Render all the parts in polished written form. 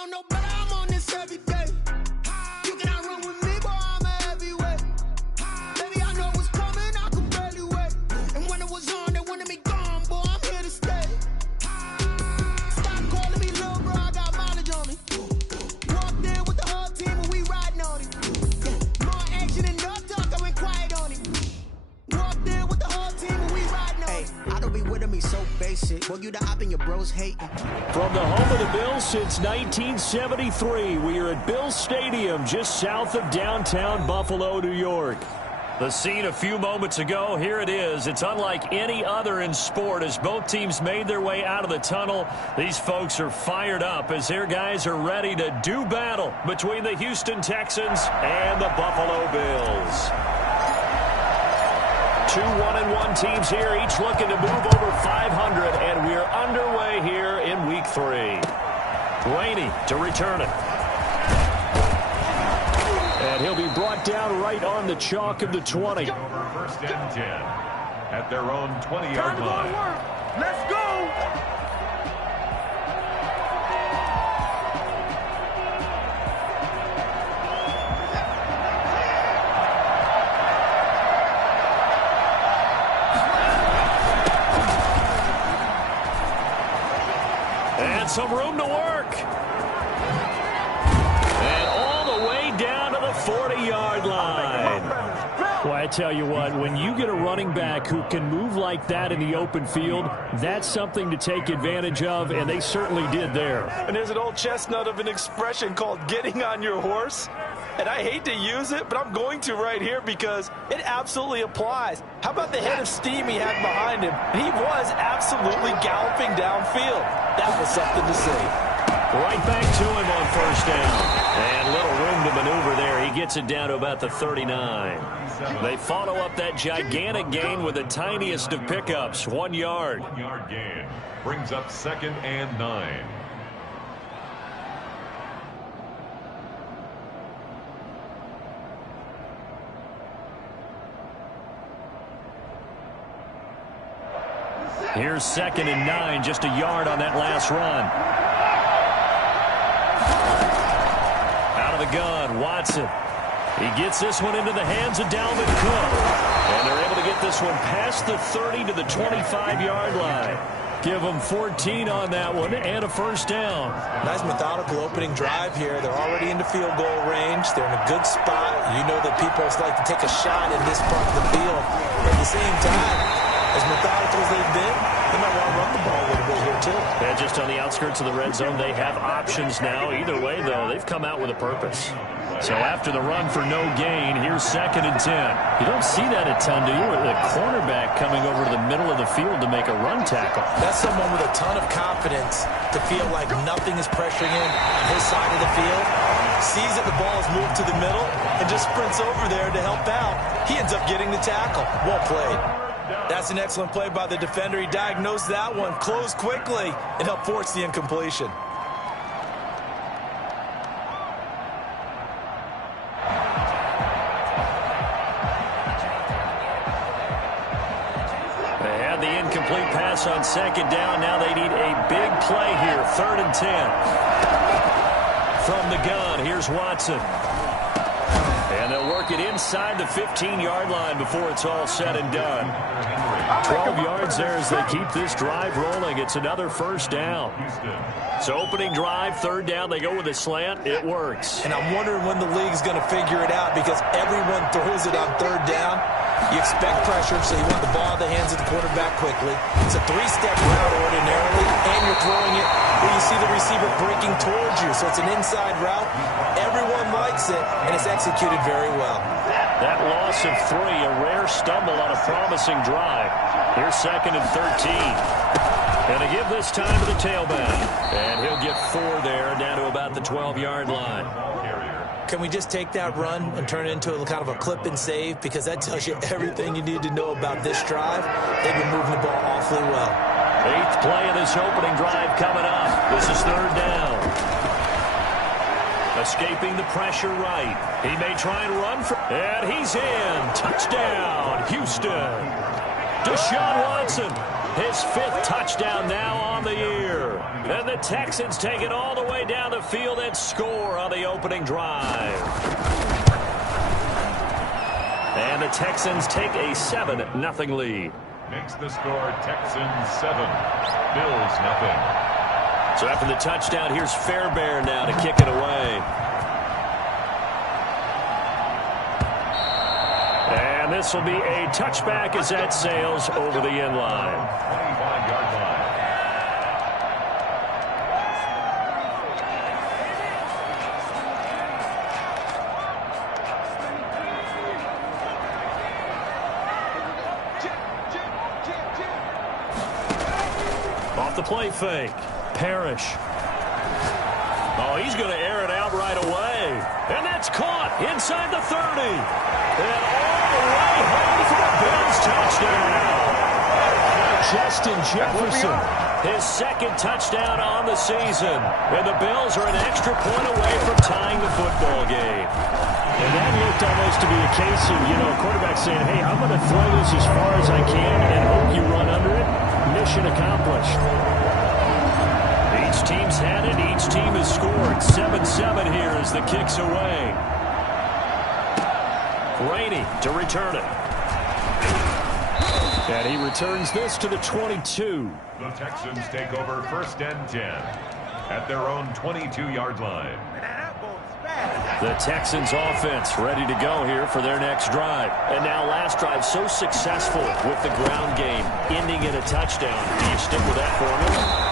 don't know, but I'm on this every day. You cannot run with me, boy, I'm a heavyweight. Baby, I know what's coming, I can barely wait. And when it was on, they wanted me gone, boy, I'm here to stay. Stop calling me little bro, I got mileage on me. Walked in with the whole team and we riding on it. More action and no talk, I went quiet on it. Walked in with the whole team and we riding on it. I don't be with me so basic. Well, you the op and your bros hating. From the home of the Bills since 1973, we are at Bills Stadium just south of downtown Buffalo, New York. The scene a few moments ago, here it is. It's unlike any other in sport as both teams made their way out of the tunnel. These folks are fired up as their guys are ready to do battle between the Houston Texans and the Buffalo Bills. Two 1-1 teams here, each looking to move over 500, and we're underway here in Week 3. Rainey to return it. And he'll be brought down right on the chalk of the 20. First and 10 at their own 20-yard line. Let's go! And some room to work. And all the way down to the 40-yard line. Well, I tell you what, when you get a running back who can move like that in the open field, that's something to take advantage of, and they certainly did there. And there's an old chestnut of an expression called getting on your horse. And I hate to use it, but I'm going to right here because it absolutely applies. How about the head of steam he had behind him? He was absolutely galloping downfield. That was something to see. Right back to him on first down. And little room to maneuver there. He gets it down to about the 39. They follow up that gigantic gain with the tiniest of pickups, 1 yard. 1 yard gain brings up 2nd and 9. Here's 2nd and 9, just a yard on that last run. Out of the gun, Watson. He gets this one into the hands of Dalvin Cook. And they're able to get this one past the 30 to the 25-yard line. Give them 14 on that one and a first down. Nice methodical opening drive here. They're already into field goal range. They're in a good spot. You know that people like to take a shot in this part of the field. But at the same time, as methodical as they've been, they might want to run the ball a little bit here, too. Yeah, just on the outskirts of the red zone, they have options now. Either way, though, they've come out with a purpose. So after the run for no gain, here's 2nd and 10. You don't see that a ton, do you? The cornerback coming over to the middle of the field to make a run tackle. That's someone with a ton of confidence to feel like nothing is pressuring in on his side of the field. Sees that the ball is moved to the middle and just sprints over there to help out. He ends up getting the tackle. Well played. That's an excellent play by the defender. He diagnosed that one, closed quickly, and helped force the incompletion. They had the incomplete pass on 2nd down. Now they need a big play here, 3rd and 10. From the gun, here's Watson. And they'll work it inside the 15-yard line before it's all said and done. 12 yards there as they keep this drive rolling. It's another first down. So opening drive, 3rd down, they go with a slant. It works. And I'm wondering when the league's going to figure it out because everyone throws it on 3rd down. You expect pressure, so you want the ball in the hands of the quarterback quickly. It's a 3-step route ordinarily, and you're throwing it where you see the receiver breaking towards you. So it's an inside route. Everyone likes it, and it's executed very well. That loss of 3, a rare stumble on a promising drive. Here's 2nd and 13. And they give this time to the tailback. And he'll get 4 there, down to about the 12-yard line. Can we just take that run and turn it into a kind of a clip and save? Because that tells you everything you need to know about this drive. They've been moving the ball awfully well. 8th play of this opening drive coming up. This is 3rd down. Escaping the pressure right. He may try and run for... And he's in. Touchdown, Houston. Deshaun Watson His 5th touchdown now on the year. And the Texans take it all the way down the field and score on the opening drive. And the Texans take a 7-0 lead. Makes the score Texans 7, Bills 0. So after the touchdown, here's Fairbairn now to kick it away. And this will be a touchback as that sails over the end line. 25-yard line. Off the play fake. Parrish. Oh, he's going to air it out right away. And that's caught inside the 30. And all the way home for the Bills touchdown. Justin Jefferson, his 2nd touchdown on the season. And the Bills are an extra point away from tying the football game. And that looked almost to be a case of, quarterback saying, hey, I'm going to throw this as far as I can and hope you run under it. Mission accomplished. Each team's had it. Each team has scored. 7-7 here as the kick's away. Rainey to return it. And he returns this to the 22. The Texans take over 1st and 10 at their own 22-yard line. The Texans offense ready to go here for their next drive. And now last drive so successful with the ground game, ending in a touchdown. Do you stick with that formula?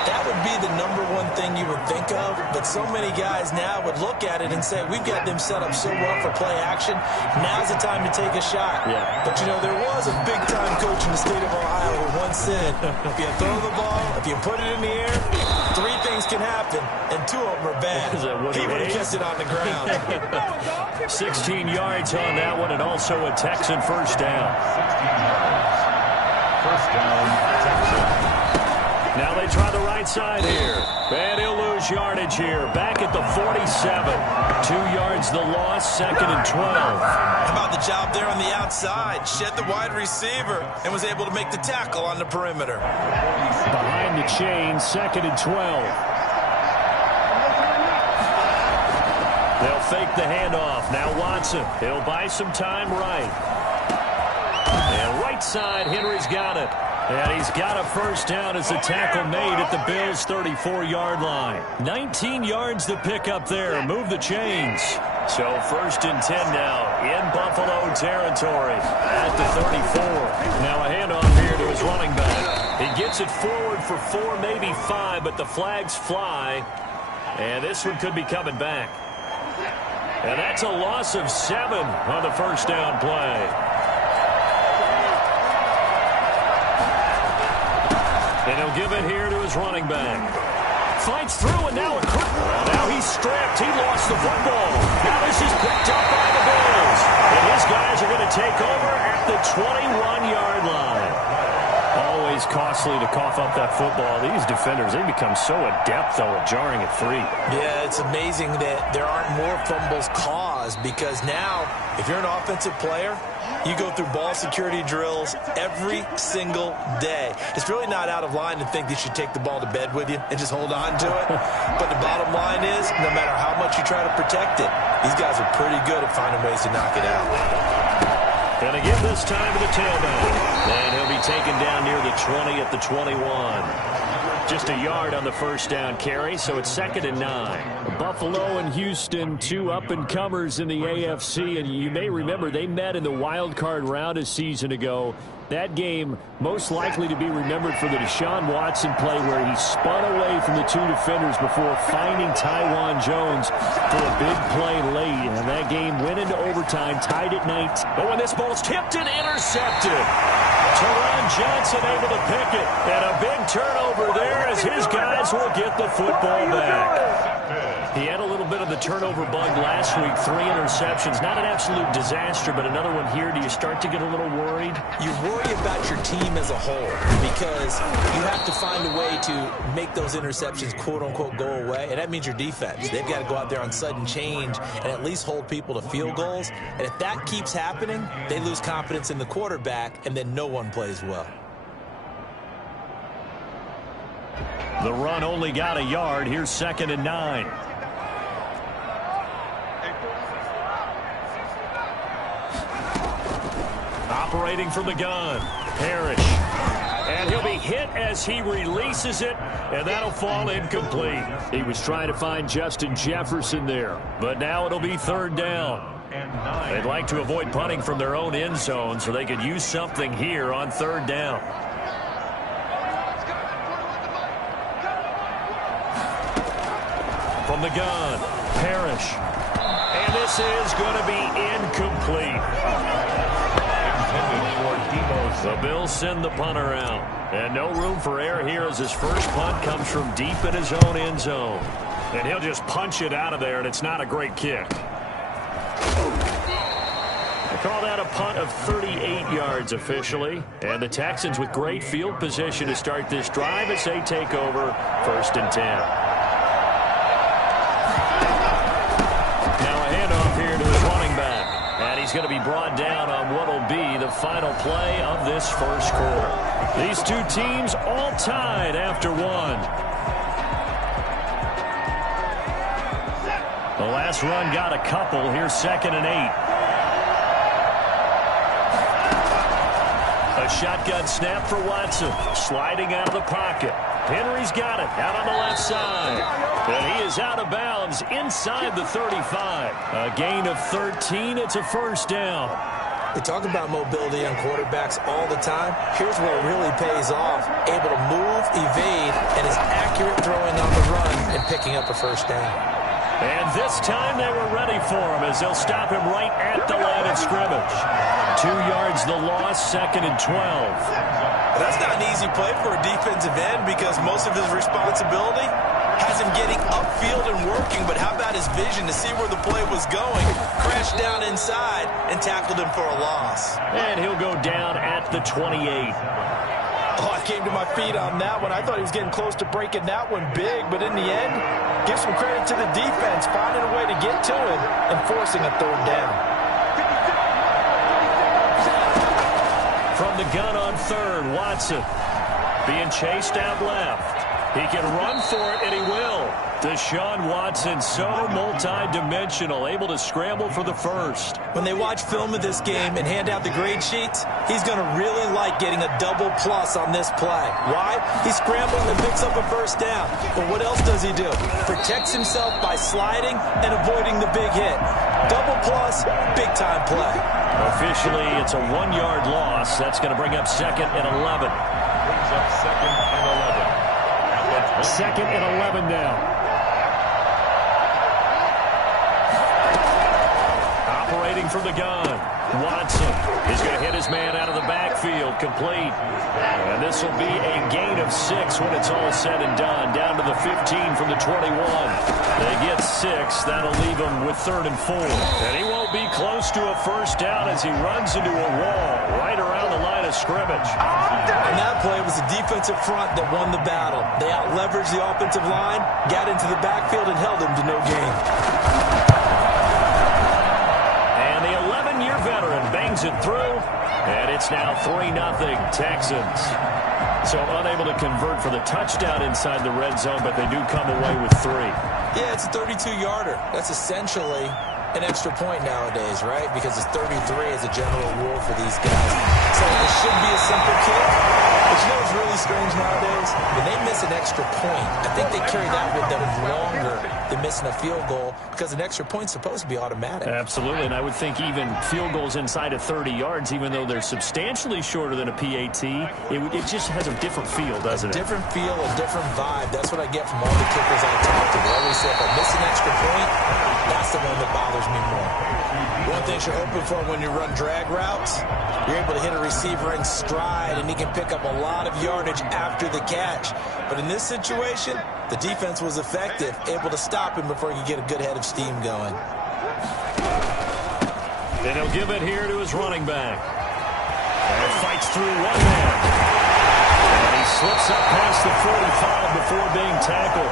That would be the #1 thing you would think of, but so many guys now would look at it and say, we've got them set up so well for play action, now's the time to take a shot. Yeah. But, there was a big-time coach in the state of Ohio who once said, if you throw the ball, if you put it in the air, 3 things can happen, and 2 of them are bad. He would have kept it on the ground. 16 yards on that one, and also a Texan first down. 16 yards. First down, Texans. Now they try the right side here. And he'll lose yardage here. Back at the 47. 2 yards the loss, 2nd and 12. How about the job there on the outside? Shed the wide receiver and was able to make the tackle on the perimeter. Behind the chain, 2nd and 12. They'll fake the handoff. Now Watson. He'll buy some time right. And right side, Henry's got it. And he's got a first down as the tackle made at the Bills' 34-yard line. 19 yards to pick up there. Move the chains. So 1st and 10 now in Buffalo territory at the 34. Now a handoff here to his running back. He gets it forward for 4, maybe 5, but the flags fly. And this one could be coming back. And that's a loss of 7 on the first down play. And he'll give it here to his running back. Fights through, and now he's strapped. He lost the football. Now this is picked up by the Bills. And his guys are going to take over at the 21-yard line. Always costly to cough up that football. These defenders, they become so adept, though, at jarring it free. Yeah, it's amazing that there aren't more fumbles caused because now, if you're an offensive player, you go through ball security drills every single day. It's really not out of line to think that you should take the ball to bed with you and just hold on to it. But the bottom line is, no matter how much you try to protect it, these guys are pretty good at finding ways to knock it out. And again this time to the tailback. And he'll be taken down near the 20 at the 21. Just a yard on the first down carry, so it's 2nd and 9. Buffalo and Houston, 2 up-and-comers in the AFC, and you may remember they met in the wild card round a season ago. That game most likely to be remembered for the Deshaun Watson play where he spun away from the 2 defenders before finding Tywan Jones for a big play late. And that game went into overtime, tied at 19. But when this ball's tipped and intercepted, Teron Johnson able to pick it. And a big turnover there as his guys will get the football back. He had a little bit of the turnover bug last week, 3 interceptions. Not an absolute disaster, but another one here. Do you start to get a little worried? You worry about your team as a whole because you have to find a way to make those interceptions, quote-unquote, go away, and that means your defense. They've got to go out there on sudden change and at least hold people to field goals. And if that keeps happening, they lose confidence in the quarterback, and then no one plays well. The run only got a yard. Here's 2nd and 9. Operating from the gun, Parrish. And he'll be hit as he releases it, and that'll fall incomplete. He was trying to find Justin Jefferson there, but now it'll be 3rd down. They'd like to avoid punting from their own end zone so they could use something here on 3rd down. From the gun, Parrish. And this is going to be incomplete. The Bills send the punter out. And no room for error here as his first punt comes from deep in his own end zone. And he'll just punch it out of there, and it's not a great kick. They call that a punt of 38 yards officially. And the Texans with great field position to start this drive as they take over 1st and 10. Now a handoff here to his running back. And he's going to be brought down on what will be the final play of this first quarter. These two teams all tied after 1. The last run got a couple. Here's 2nd and 8. A shotgun snap for Watson. Sliding out of the pocket. Henry's got it out on the left side. And he is out of bounds inside the 35. A gain of 13. It's a 1st down. We talk about mobility on quarterbacks all the time. Here's where it really pays off. Able to move, evade, and is accurate throwing on the run and picking up a 1st down. And this time they were ready for him as they'll stop him right at the line of scrimmage. 2 yards the loss, 2nd and 12. That's not an easy play for a defensive end because most of his responsibility has him getting upfield and working, but how about his vision to see where the play was going, crashed down inside, and tackled him for a loss. And he'll go down at the 28. Oh, I came to my feet on that one. I thought he was getting close to breaking that one big, but in the end, give some credit to the defense, finding a way to get to him and forcing a 3rd down. From the gun on 3rd, Watson being chased out left. He can run for it, and he will. Deshaun Watson, so multi-dimensional, able to scramble for the 1st. When they watch film of this game and hand out the grade sheets, he's going to really like getting a double plus on this play. Why? He scrambles and picks up a 1st down. But what else does he do? Protects himself by sliding and avoiding the big hit. Double plus, big-time play. Officially, it's a 1-yard loss. That's going to bring up 2nd and 11. Brings up 2nd and 11. 2nd and 11 now. Operating from the gun. Watson is going to hit his man out of the backfield. Complete. And this will be a gain of 6 when it's all said and done. Down to the 15 from the 21. They get 6. That'll leave him with 3rd and 4. And he won't be close to a 1st down as he runs into a wall right around the line of scrimmage. And that play was the defensive front that won the battle. They out-leveraged the offensive line, got into the backfield, and held him to no gain. And the 11-year veteran bangs it through, and it's now 3-0 Texans. So unable to convert for the touchdown inside the red zone, but they do come away with 3. Yeah, it's a 32-yarder. That's essentially an extra point nowadays, right? Because it's 33 as a general rule for these guys. So it should be a simple kick. But you know what's really strange nowadays? When they miss an extra point, I think they carry that with them longer than missing a field goal because an extra point's supposed to be automatic. Absolutely, and I would think even field goals inside of 30 yards, even though they're substantially shorter than a PAT, it just has a different feel, doesn't it? A different feel, a different vibe. That's what I get from all the kickers I talk to. They always say, if I miss an extra point, that's the one that bothers me more. One thing you're hoping for when you run drag routes, you're able to hit a receiver in stride, and he can pick up a lot of yardage after the catch. But in this situation, the defense was effective, able to stop him before he could get a good head of steam going. And he'll give it here to his running back. And fights through one man. And he slips up past the 45 before being tackled.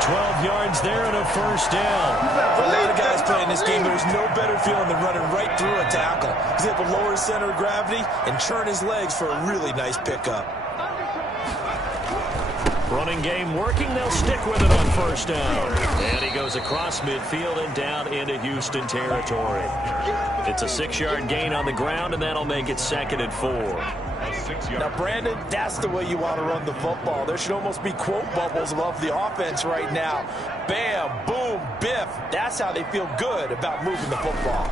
12 yards there and a 1st down. For a lot of guys playing this game, there's no better feeling than running right through a tackle. He's able to lower his center of gravity and churn his legs for a really nice pickup. Running game working. They'll stick with it on first down. And he goes across midfield and down into Houston territory. It's a 6-yard gain on the ground, and that'll make it 2nd and 4. Now, Brandon, that's the way you want to run the football. There should almost be quote bubbles above the offense right now. Bam, boom, biff. That's how they feel good about moving the football.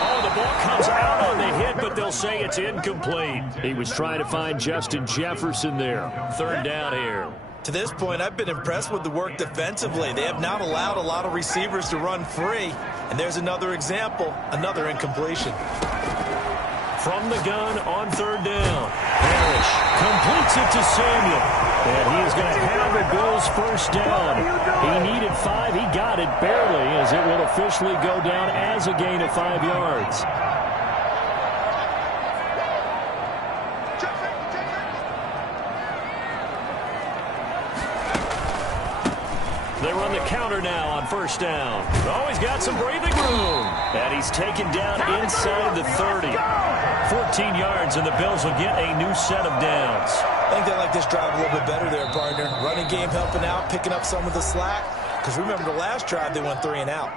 Oh, the ball comes out on the hit, but they'll say it's incomplete. He was trying to find Justin Jefferson there. 3rd down here. To this point, I've been impressed with the work defensively. They have not allowed a lot of receivers to run free. And there's another example, another incompletion. From the gun on 3rd down. Parrish completes it to Samuel. And he is going to have the Bills' first down. He needed 5. He got it barely, as it will officially go down as a gain of 5 yards. They run the counter now on first down. Oh, he's got some breathing room. And he's taken down inside the 30. 14 yards, and the Bills will get a new set of downs. I think they like this drive a little bit better there, partner. Running game helping out, picking up some of the slack. Because remember, the last drive, they went 3 and out.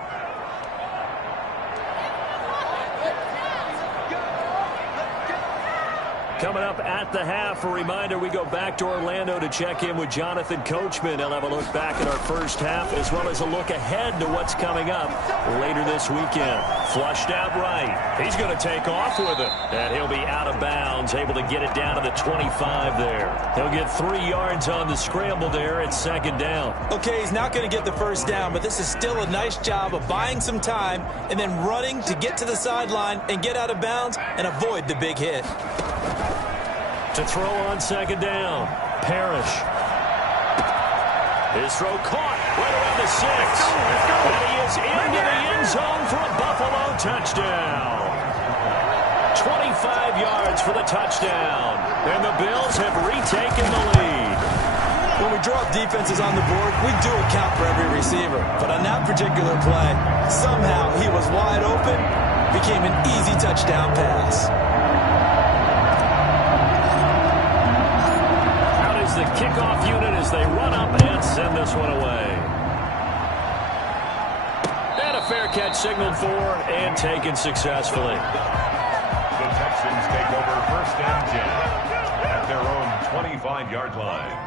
Coming up at the half, a reminder, we go back to Orlando to check in with Jonathan Coachman. He'll have a look back at our first half, as well as a look ahead to what's coming up later this weekend. Flushed out right. He's going to take off with it. And he'll be out of bounds, able to get it down to the 25 there. He'll get 3 yards on the scramble there at 2nd down. Okay, he's not going to get the first down, but this is still a nice job of buying some time and then running to get to the sideline and get out of bounds and avoid the big hit. To throw on 2nd down, Parrish. His throw caught right around the 6. And he is into the end zone for a Buffalo touchdown. 25 yards for the touchdown. And the Bills have retaken the lead. When we draw up defenses on the board, we do account for every receiver. But on that particular play, somehow he was wide open, became an easy touchdown pass. The kickoff unit as they run up and send this one away. And a fair catch signaled for and taken successfully. The Texans take over 1st and 10 at their own 25-yard line.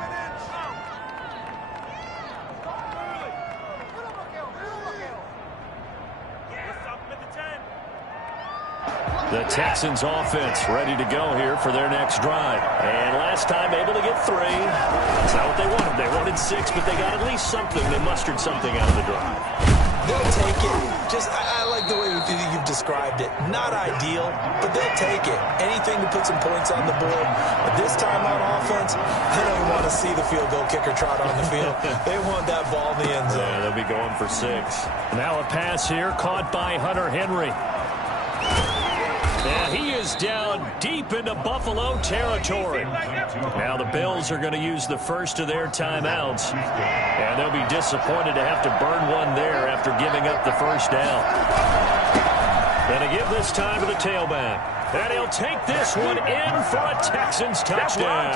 The Texans offense ready to go here for their next drive. And last time able to get 3. That's not what they wanted. They wanted 6, but they got at least something. They mustered something out of the drive. They'll take it. I like the way you've described it. Not ideal, but they'll take it. Anything to put some points on the board. But this time on offense, they don't want to see the field goal kicker trot on the field. They want that ball in the end zone. Yeah, they'll be going for 6. Now a pass here caught by Hunter Henry. And he is down deep into Buffalo territory. Now the Bills are going to use the first of their timeouts. And they'll be disappointed to have to burn one there after giving up the first down. And to give this time to the tailback. And he'll take this one in for a Texans touchdown.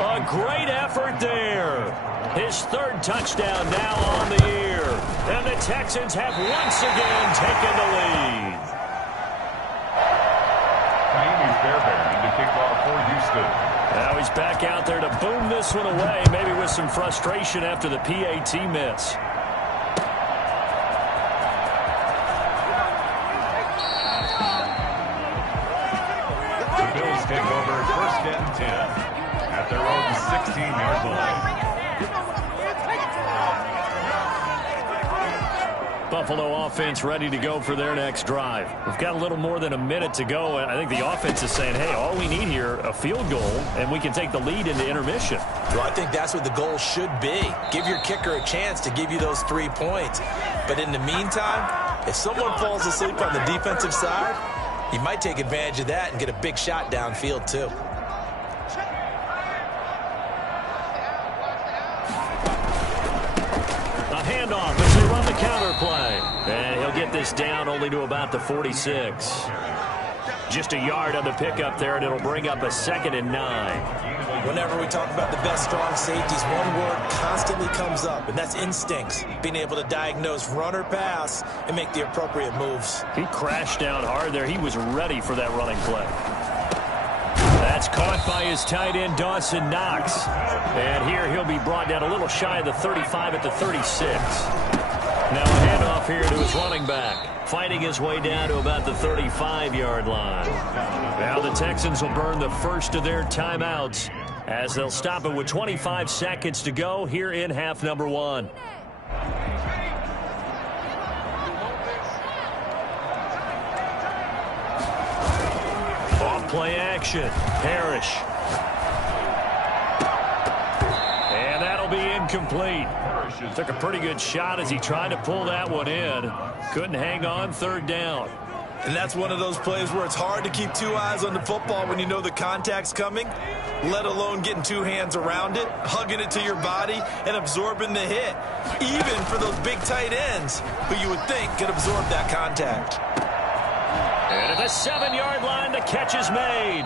A great effort there. His 3rd touchdown now on the year. And the Texans have once again taken the lead. To kick off for Houston. Now he's back out there to boom this one away, maybe with some frustration after the PAT miss. The Bills take over 1st and 10 at their own 16-yard line. Buffalo offense ready to go for their next drive. We've got a little more than a minute to go. I think the offense is saying, hey, all we need here, a field goal, and we can take the lead into intermission. Well, I think that's what the goal should be. Give your kicker a chance to give you those 3 points. But in the meantime, if someone falls asleep on the defensive side, you might take advantage of that and get a big shot downfield too. Handoff as they run the counter play. And he'll get this down only to about the 46. Just a yard on the pickup there, and it'll bring up a 2nd and 9. Whenever we talk about the best strong safeties, one word constantly comes up, and that's instincts. Being able to diagnose run or pass and make the appropriate moves. He crashed down hard there. He was ready for that running play. That's caught by his tight end, Dawson Knox. And here he'll be brought down a little shy of the 35 at the 36. Now a handoff here to his running back, fighting his way down to about the 35-yard line. Now the Texans will burn the first of their timeouts as they'll stop it with 25 seconds to go here in half number 1. Off play action, Parrish. And that'll be incomplete. Took a pretty good shot as he tried to pull that one in. Couldn't hang on, 3rd down. And that's one of those plays where it's hard to keep 2 eyes on the football when you know the contact's coming, let alone getting 2 hands around it, hugging it to your body, and absorbing the hit. Even for those big tight ends who you would think could absorb that contact. And at the 7-yard line, the catch is made.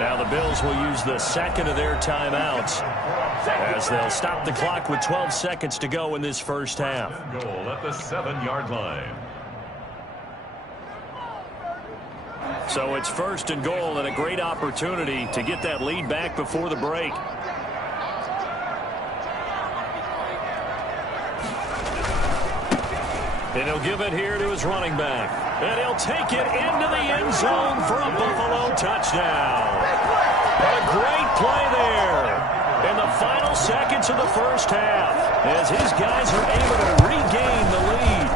Now the Bills will use the 2nd of their timeouts as they'll stop the clock with 12 seconds to go in this first half. Goal at the 7-yard line. So it's 1st and goal and a great opportunity to get that lead back before the break. And he'll give it here to his running back. And he'll take it into the end zone for a Buffalo touchdown. A great play there in the final seconds of the first half as his guys are able to regain the lead.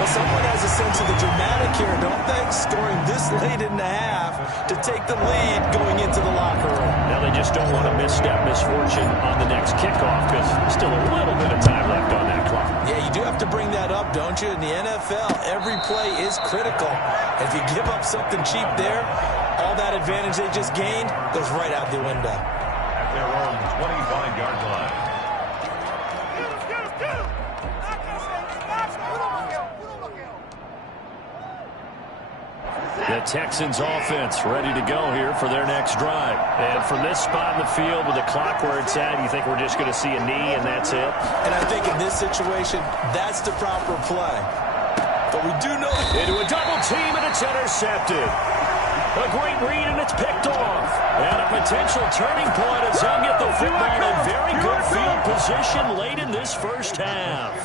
Well, someone has a sense of the dramatic here, don't they? Scoring this late in the half to take the lead going into the locker room. Now they just don't want to misstep misfortune on the next kickoff because there's still a little bit of time left on that clock. Yeah, you do have to bring that up, don't you? In the NFL, every play is critical. If you give up something cheap there, all that advantage they just gained goes right out the window. At their own 25-yard line. The Texans offense ready to go here for their next drive. And from this spot in the field with the clock where it's at, you think we're just going to see a knee and that's it? And I think in this situation, that's the proper play. But we do know... Into a double team and it's intercepted. A great read and it's picked off. And a potential turning point as they'll get the football in very good field position late in this first half.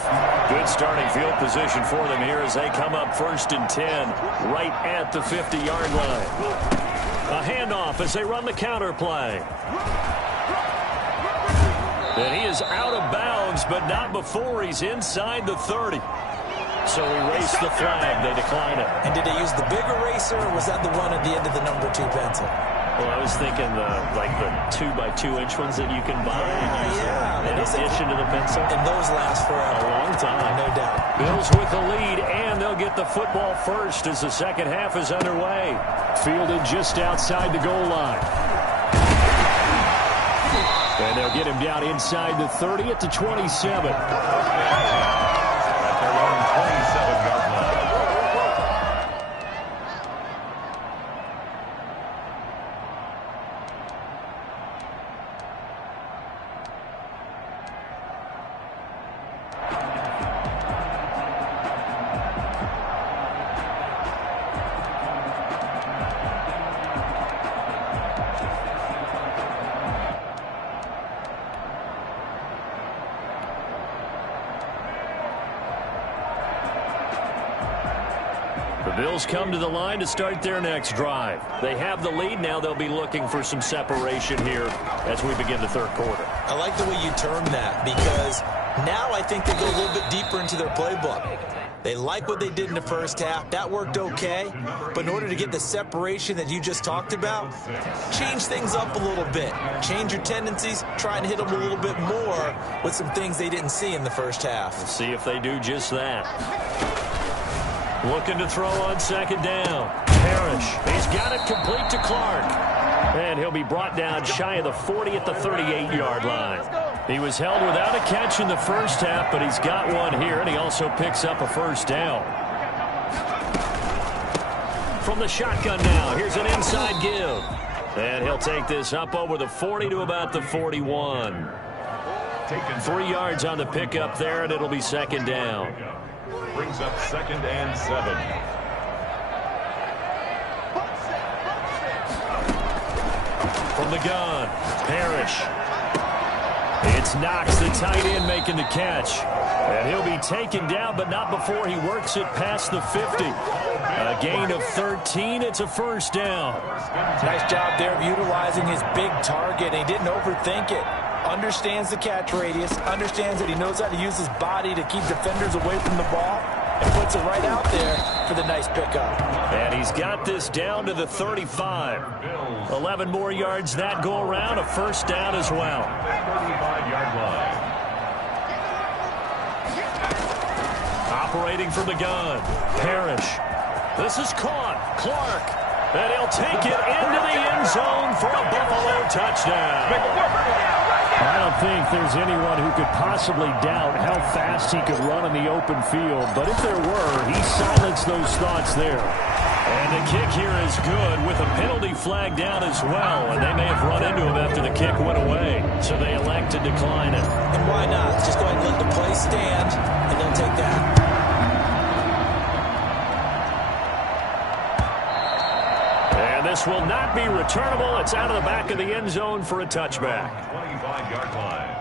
Good starting field position for them here as they come up 1st and 10 right at the 50-yard line. A handoff as they run the counter play. And he is out of bounds, but not before he's inside the 30. So erase the flag. They decline it. And did they use the big eraser, or was that the one at the end of the number 2 pencil? Well, I was thinking the 2x2-inch ones that you can buy in addition to the pencil. And those last for a long time. No doubt. Bills with the lead, and they'll get the football first as the second half is underway. Fielded just outside the goal line. And they'll get him down inside the 30 at the 27. At their own 27-yard line. Bills come to the line to start their next drive. They have the lead. Now they'll be looking for some separation here as we begin the third quarter. I like the way you term that because now I think they go a little bit deeper into their playbook. They like what they did in the first half. That worked okay. But in order to get the separation that you just talked about, change things up a little bit. Change your tendencies. Try and hit them a little bit more with some things they didn't see in the first half. We'll see if they do just that. Looking to throw on second down. Parrish. He's got it complete to Clark. And he'll be brought down shy of the 40 at the 38-yard line. He was held without a catch in the first half, but he's got one here, and he also picks up a first down. from the shotgun now. Here's an inside give. And he'll take this up over the 40 to about the 41. 3 yards on the pickup there, and it'll be second down. Brings up 2nd and 7. From the gun, Parrish. It's Knox, the tight end, making the catch. And he'll be taken down, but not before he works it past the 50. A gain of 13. It's a first down. Nice job there of utilizing his big target. He didn't overthink it. Understands the catch radius. Understands that he knows how to use his body to keep defenders away from the ball. And puts it right out there for the nice pickup. And he's got this down to the 35. 11 more yards that go around. A first down as well. 35-yard line. Operating from the gun, Parrish. This is caught. Clark. And he'll take it into the end zone for a Buffalo touchdown. I don't think there's anyone who could possibly doubt how fast he could run in the open field. But if there were, he silenced those thoughts there. And the kick here is good with a penalty flag down as well. And they may have run into him after the kick went away. So they elect to decline it. And why not? Just go ahead and let the play stand, and they'll take that. This will not be returnable. It's out of the back of the end zone for a touchback. 25-yard line.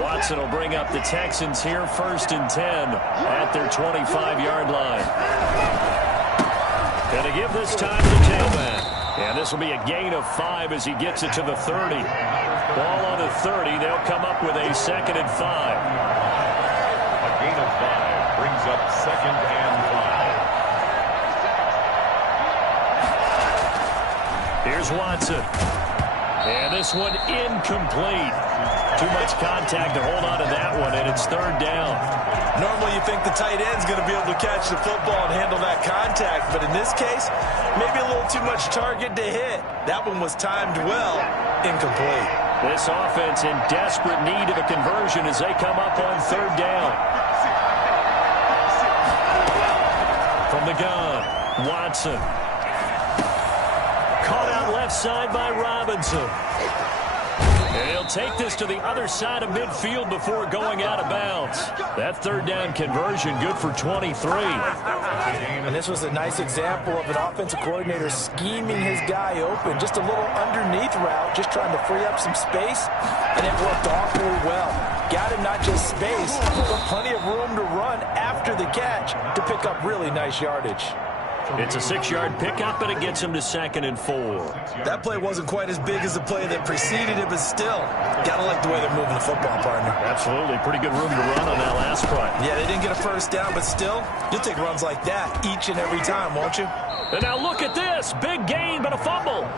Watson will bring up the Texans here, 1st and 10 at their 25-yard line. Going to give this time to the tailback. And this will be a gain of 5 as he gets it to the 30. Ball on the 30. They'll come up with a 2nd and 5. A gain of 5. Brings up 2nd and 5. Here's Watson. And this one incomplete. Too much contact to hold on to that one, and it's 3rd down. Normally you think the tight end's going to be able to catch the football and handle that contact, but in this case, maybe a little too much target to hit. That one was timed well. Incomplete. This offense in desperate need of a conversion as they come up on 3rd down. From the gun, Watson. Caught out left side by Robinson. And he'll take this to the other side of midfield before going out of bounds. That 3rd down conversion good for 23. And this was a nice example of an offensive coordinator scheming his guy open. Just a little underneath route, just trying to free up some space, and it worked awfully well. Got him not just space, but plenty of room to run after the catch to pick up really nice yardage. It's a 6-yard pickup, and it gets him to 2nd and 4. That play wasn't quite as big as the play that preceded it, but still, gotta like the way they're moving the football, partner. Absolutely. Pretty good room to run on that last play. Yeah, they didn't get a first down, but still, you'll take runs like that each and every time, won't you? And now look at this. Big gain, but a fumble.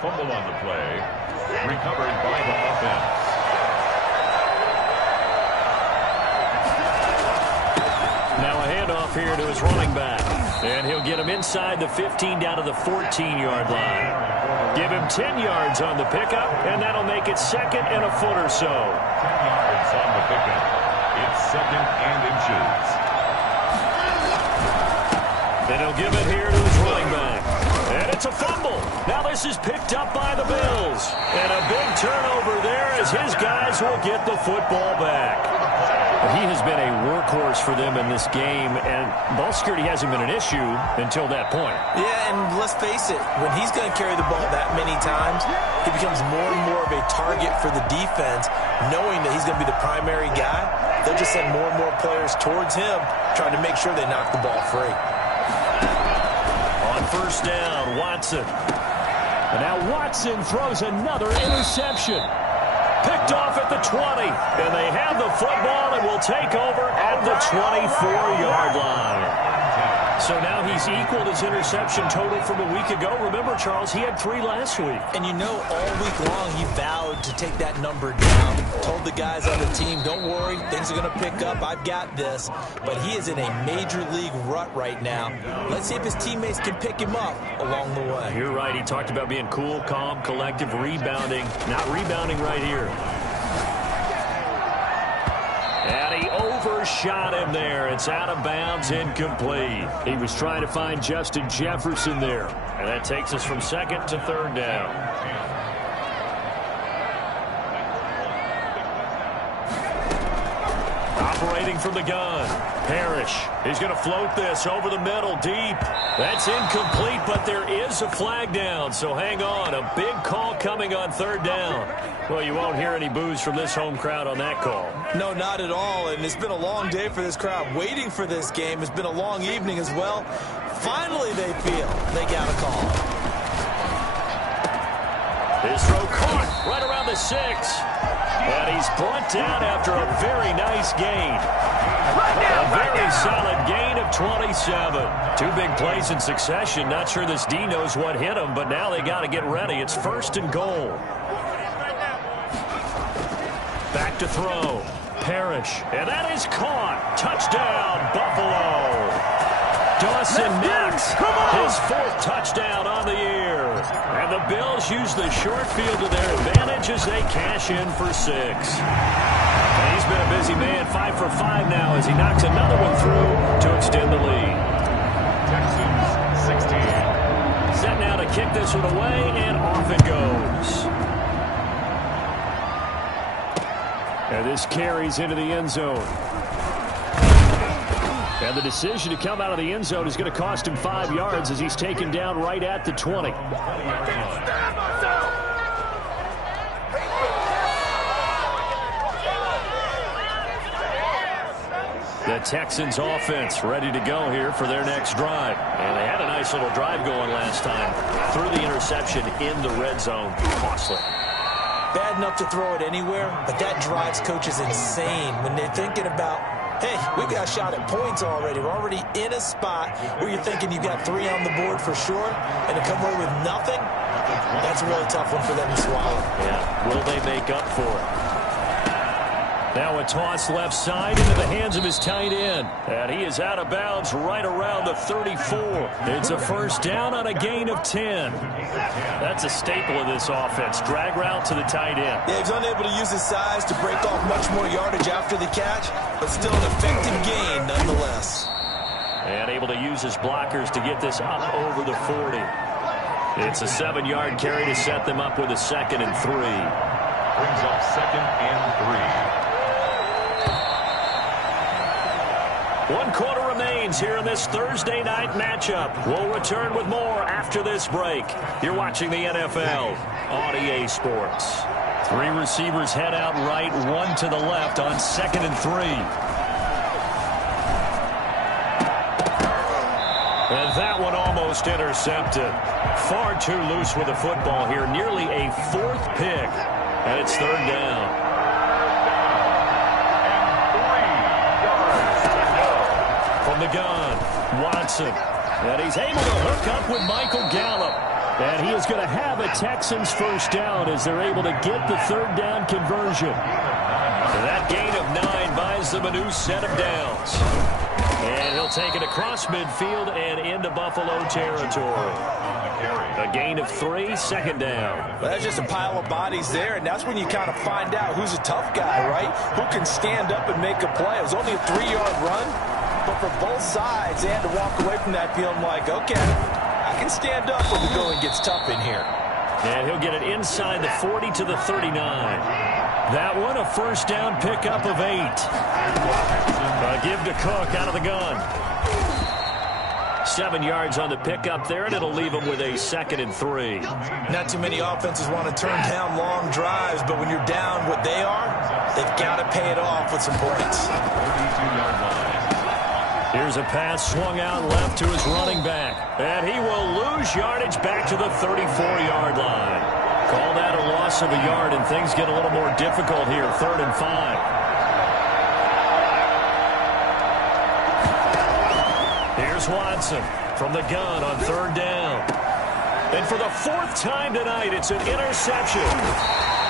Fumble on the play. Recovered by the offense. Now a handoff here to his running back. And he'll get him inside the 15 down to the 14-yard line. Give him 10 yards on the pickup, and that'll make it 2nd and a foot or so. 10 yards on the pickup. It's 2nd and inches. Then he'll give it here to his running back. And it's a fumble. Now this is picked up by the Bills. And a big turnover there as his guys will get the football back. He has been a workhorse for them in this game, and ball security hasn't been an issue until that point. Yeah, and let's face it, when he's going to carry the ball that many times, he becomes more and more of a target for the defense, knowing that he's going to be the primary guy. They'll just send more and more players towards him, trying to make sure they knock the ball free. On 1st down, Watson. And now Watson throws another interception. Picked off at the 20, and they have the football and will take over at the 24-yard line. So now he's equaled his interception total from a week ago. Remember, Charles, he had 3 last week. And you know, all week long he vowed to take that number down. Told the guys on the team, don't worry, things are going to pick up. I've got this. But he is in a major league rut right now. Let's see if his teammates can pick him up along the way. You're right. He talked about being cool, calm, collective, rebounding. Not rebounding right here. And he overshot him there. It's out of bounds, incomplete. He was trying to find Justin Jefferson there. And that takes us from second to third down. Operating from the gun. Parrish. He's going to float this over the middle, deep. That's incomplete, but there is a flag down, so hang on. A big call coming on third down. Well, you won't hear any boos from this home crowd on that call. No, not at all, and it's been a long day for this crowd. Waiting for this game. It's been a long evening as well. Finally, they feel they got a call. His throw caught right around the 6. And he's brought down after a very nice gain. A very solid gain of 27. 2 big plays in succession. Not sure this D knows what hit him, but now they got to get ready. It's first and goal. Back to throw. Parrish. And that is caught. Touchdown, Buffalo. Dawson Knox, his 4th touchdown on the year. And the Bills use the short field to their advantage as they cash in for 6. And he's been a busy man, 5 for 5 now as he knocks another one through to extend the lead. Texans 16. Set now to kick this one away, and off it goes. And this carries into the end zone. And the decision to come out of the end zone is going to cost him 5 yards as he's taken down right at the 20. The Texans offense ready to go here for their next drive. And they had a nice little drive going last time. Threw the interception in the red zone. Costly. Bad enough to throw it anywhere, but that drives coaches insane when they're thinking about, hey, we got a shot at points already. We're already in a spot where you're thinking you got 3 on the board for sure, and to come away with nothing, that's a really tough one for them to swallow. Yeah, will they make up for it? Now a toss left side into the hands of his tight end. And he is out of bounds right around the 34. It's a first down on a gain of 10. That's a staple of this offense. Drag route to the tight end. Yeah, he's unable to use his size to break off much more yardage after the catch, but still an effective gain nonetheless. And able to use his blockers to get this up over the 40. It's a 7-yard carry to set them up with a 2nd and 3. Brings up 2nd and 3. 1 quarter remains here in this Thursday night matchup. We'll return with more after this break. You're watching the NFL on EA Sports. 3 receivers head out right, 1 to the left on 2nd and 3. And that one almost intercepted. Far too loose with the football here. Nearly a 4th pick. And it's 3rd down. From the gun, Watson. And he's able to hook up with Michael Gallup. And he is going to have a Texans first down as they're able to get the 3rd down conversion. And that gain of 9 buys them a new set of downs. And he'll take it across midfield and into Buffalo territory. A gain of 3, 2nd down. Well, that's just a pile of bodies there, and that's when you kind of find out who's a tough guy, right? Who can stand up and make a play. It was only a 3-yard run, but for both sides, they had to walk away from that feeling like, okay, I can stand up when the going gets tough in here. And he'll get it inside the 40 to the 39. That one, a first down pickup of 8. Give to Cook out of the gun. 7 yards on the pickup there, and it'll leave him with a 2nd and 3. Not too many offenses want to turn down long drives, but when you're down what they are, they've got to pay it off with some points. Here's a pass swung out left to his running back. And he will lose yardage back to the 34-yard line. Call that a loss of a yard, and things get a little more difficult here, 3rd and 5. Here's Watson from the gun on 3rd down. And for the 4th time tonight, it's an interception.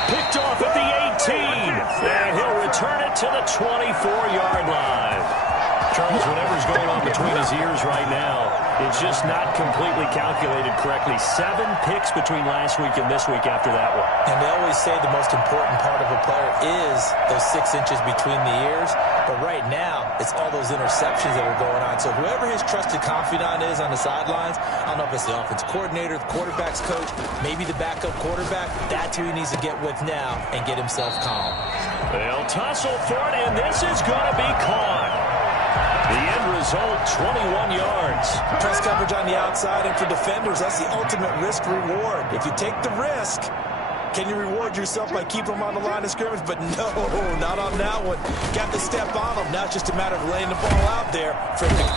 Picked off at the 18. And he'll return it to the 24-yard line. Charles, whatever's going on between his ears right now, it's just not completely calculated correctly. 7 picks between last week and this week after that one. And they always say the most important part of a player is those 6 inches between the ears. But right now, it's all those interceptions that are going on. So whoever his trusted confidant is on the sidelines, I don't know if it's the offense coordinator, the quarterback's coach, maybe the backup quarterback, that's who he needs to get with now and get himself calm. They'll tussle for it, and this is going to be caught. The end result, 21 yards. Press coverage on the outside, and for defenders, that's the ultimate risk-reward. If you take the risk, can you reward yourself by keeping them on the line of scrimmage? But no, not on that one. Got to step on them. Now it's just a matter of laying the ball out there.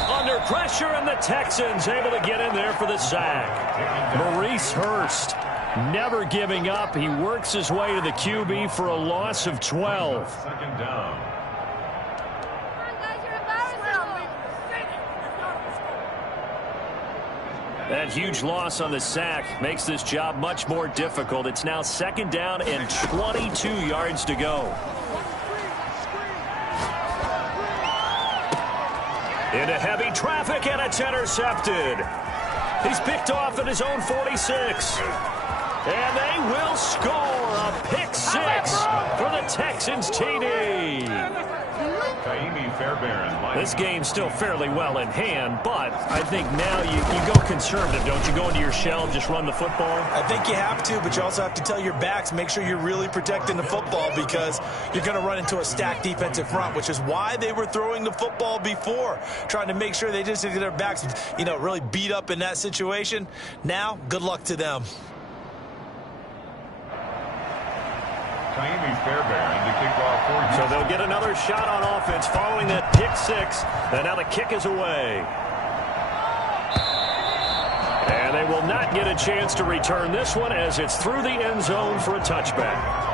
Under pressure, and the Texans able to get in there for the sack. Maurice Hurst, never giving up. He works his way to the QB for a loss of 12. Second down. That huge loss on the sack makes this job much more difficult. It's now 2nd down and 22 yards to go. Into heavy traffic, and it's intercepted. He's picked off at his own 46. And they will score a pick 6 for the Texans TD. This game's still fairly well in hand, but I think now you go conservative, don't you? Go into your shell, just run the football? I think you have to, but you also have to tell your backs, make sure you're really protecting the football because you're going to run into a stacked defensive front, which is why they were throwing the football before, trying to make sure they just get their backs, really beat up in that situation. Now, good luck to them. So they'll get another shot on offense following that pick 6. And now the kick is away. And they will not get a chance to return this one as it's through the end zone for a touchback.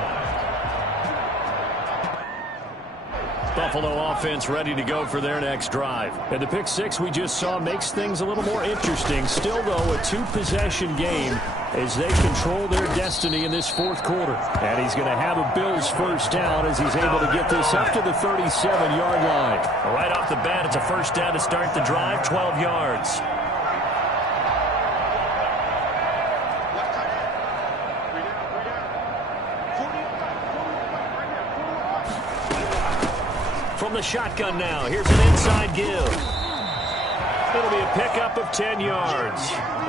Buffalo offense ready to go for their next drive. And the pick 6 we just saw makes things a little more interesting. Still, though, a 2-possession game as they control their destiny in this 4th quarter. And he's going to have a Bills first down as he's able to get this up to the 37-yard line. Right off the bat, it's a first down to start the drive, 12 yards. From the shotgun now, here's an inside give. It'll be a pickup of 10 yards.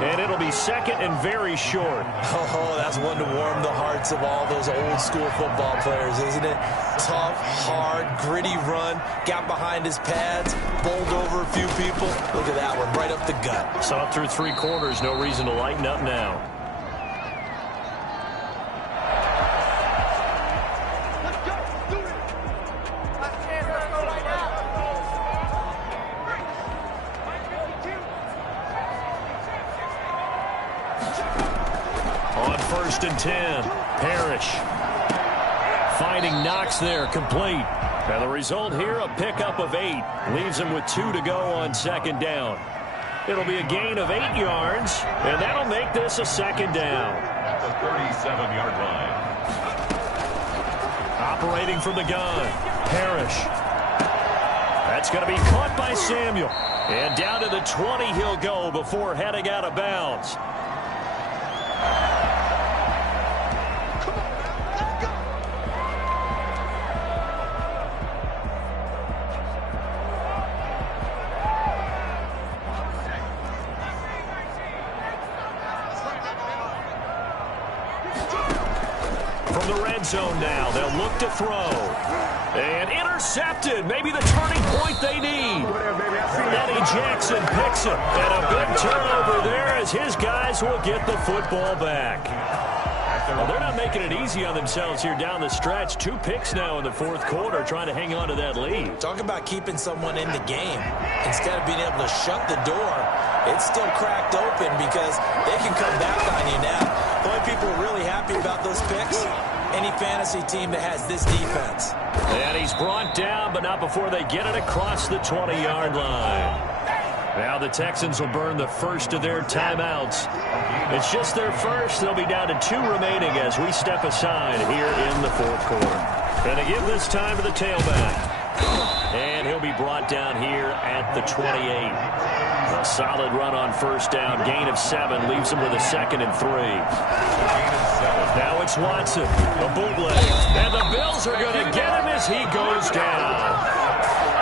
And it'll be 2nd and very short. Oh, that's one to warm the hearts of all those old school football players, isn't it? Tough, hard, gritty run. Got behind his pads, bowled over a few people. Look at that one, right up the gut. Saw it through 3 quarters, no reason to lighten up now. On 1st and 10, Parrish finding Knox there, complete. And the result here, a pickup of 8. Leaves him with 2 to go on 2nd down. It'll be a gain of 8 yards, and that'll make this a 2nd down. At the 37-yard line. Operating from the gun, Parrish. That's going to be caught by Samuel. And down to the 20 he'll go before heading out of bounds. From the red zone now, they'll look to throw. And intercepted. Maybe the turning point they need. Eddie Jackson picks him. And a big turnover there as his guys will get the football back. Well, they're not making it easy on themselves here down the stretch. 2 picks now in the 4th quarter, trying to hang on to that lead. Talk about keeping someone in the game. Instead of being able to shut the door, it's still cracked open because they can come back on you now. The only people who are really happy about those picks, any fantasy team that has this defense. And he's brought down, but not before they get it across the 20-yard line. Now the Texans will burn the first of their timeouts. It's just their first. They'll be down to 2 remaining as we step aside here in the 4th quarter. And to give this time to the tailback. And he'll be brought down here at the 28. A solid run on first down. Gain of 7 leaves him with a 2nd and 3. Now it's Watson. A bootleg. And the Bills are going to get him as he goes down.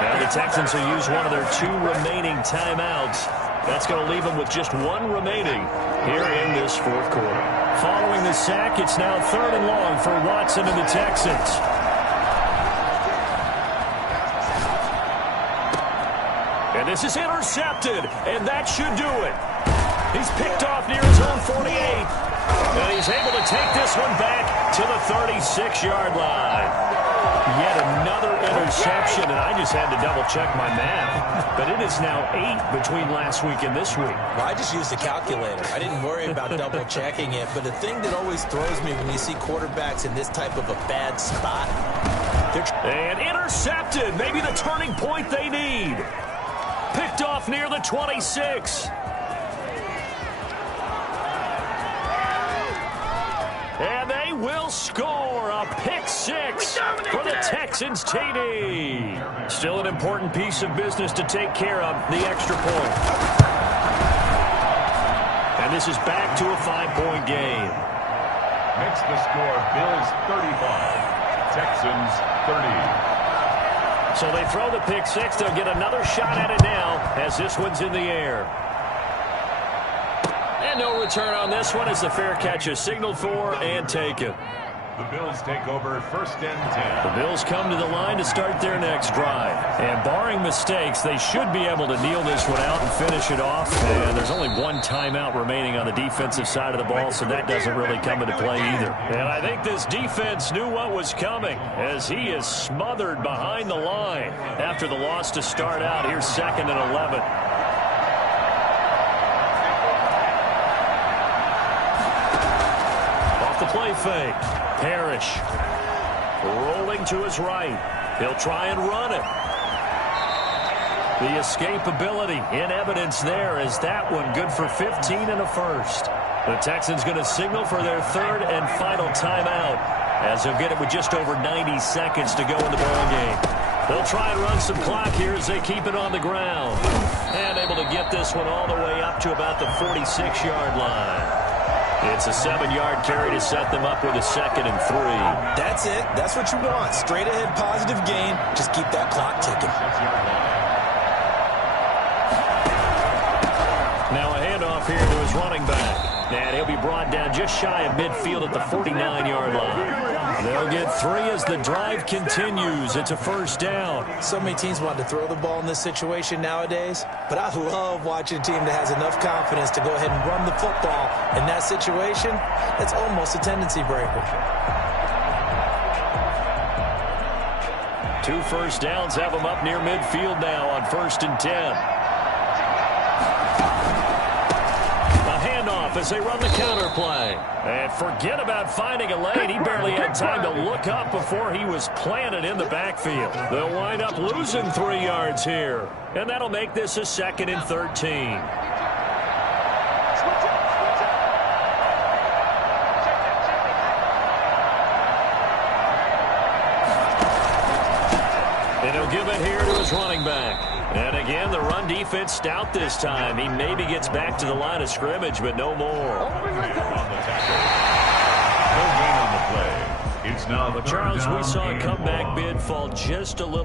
Now the Texans will use one of their 2 remaining timeouts. That's going to leave them with just 1 remaining here in this 4th quarter. Following the sack, it's now 3rd and long for Watson and the Texans. And this is intercepted, and that should do it. He's picked off near his own 48, and he's able to take this one back to the 36-yard line. Yet another interception, and I just had to double-check my math. But it is now 8 between last week and this week. Well, I just used a calculator. I didn't worry about double-checking it. But the thing that always throws me when you see quarterbacks in this type of a bad spot. And intercepted, maybe the turning point they need. Picked off near the 26. And they will score a pick 6 for the Texans TD. Still an important piece of business to take care of, the extra point. And this is back to a 5-point game. Makes the score Bills 35, Texans 30. So they throw the pick 6. They'll get another shot at it now as this one's in the air. And no return on this one as the fair catch is signaled for and taken. The Bills take over 1st and 10. The Bills come to the line to start their next drive. And barring mistakes, they should be able to kneel this one out and finish it off. And there's only 1 timeout remaining on the defensive side of the ball, so that doesn't really come into play either. And I think this defense knew what was coming as he is smothered behind the line after the loss to start out. Here's 2nd and 11. Off the play fake. Parrish rolling to his right. He'll try and run it. The escapability in evidence there as that one good for 15 and a first. The Texans going to signal for their 3rd and final timeout as they'll get it with just over 90 seconds to go in the ballgame. They'll try and run some clock here as they keep it on the ground. And able to get this one all the way up to about the 46-yard line. It's a 7-yard carry to set them up with a 2nd and 3. That's it. That's what you want. Straight ahead positive gain. Just keep that clock ticking. Now a handoff here to his running back. And he'll be brought down just shy of midfield at the 49-yard line. They'll get 3 as the drive continues. It's a 1st down. So many teams want to throw the ball in this situation nowadays, but I love watching a team that has enough confidence to go ahead and run the football. In that situation, that's almost a tendency breaker. 2 first downs have them up near midfield now on 1st and 10. As they run the counter play. And forget about finding a lane. He barely had time to look up before he was planted in the backfield. They'll wind up losing 3 yards here. And that'll make this a 2nd and 13. And he'll give it here to his running back. And again, the run defense stout this time. He maybe gets back to the line of scrimmage, but no more. No gain on the play. It's now But Charles, we saw a comeback bid fall just a little